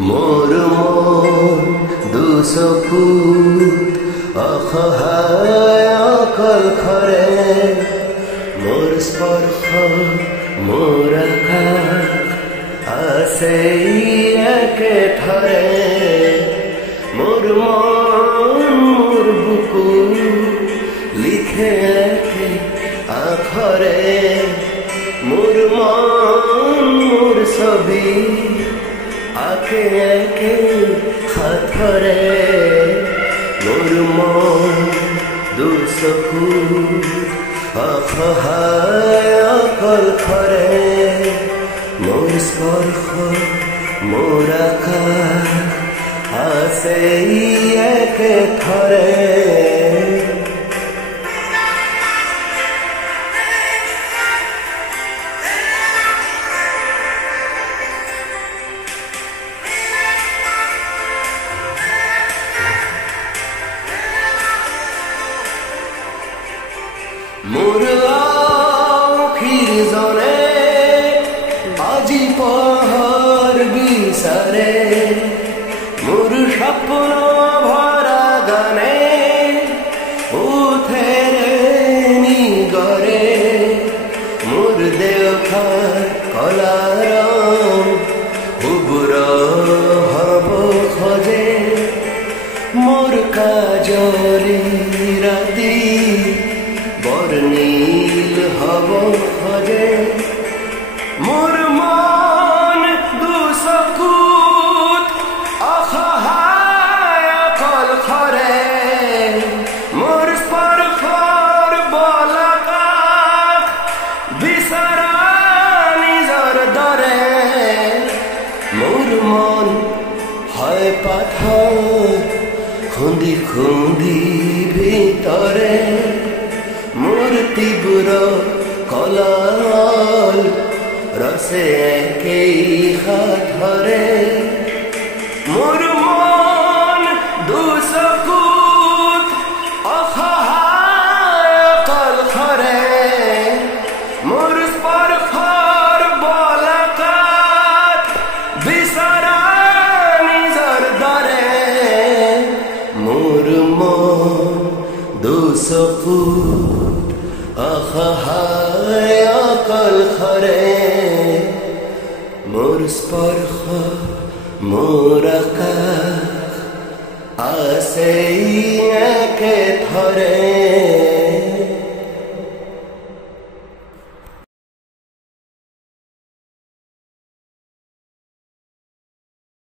মোৰ মন দুচকুত অসহায় অকল খৰে মোৰ স্পৰ্শ মোৰ আকাশ আছে একেথৰে মোৰ মন মোৰ বুকু লিখে একে আখৰে মোৰ মন মোৰ ছবি আকে একে হাতৰে মোৰ মন দুচকুত অসহায় অকল খৰে মোৰ স্পৰ্শ মোৰ আকাশ আছে একেথৰে মোৰ আখিৰ জনে আজি পহৰ বিচাৰে মোৰ সপন ভৰা গানে উঠেৰে নিগৰে মোৰ দেউখাৰ কলা ৰং উগুৰ হব খোজে মোৰ কাজৰি ৰাতি বৰ্ণিল হব খোজে মোৰ মন দুচকুত অসহায় অকল খৰে মোৰ স্পৰ্শৰ বলাকাশ বিচৰা নিজৰ দৰে মোৰ মন হয় পাথৰ খুন্দি খুন্দি ভিতৰে মোৰ তীব্ৰ কলাল ৰসে একেই হাতৰে মোৰ মন দুচকুত অসহায় অকল খৰে মোৰ স্পৰ্শৰ বলাকাত বিচৰা নিজৰ দৰে মোৰ মন দুচকুত অসহায় অকল খৰে মোৰ স্পৰ্শ মোৰ আকাশ আছে একেথৰে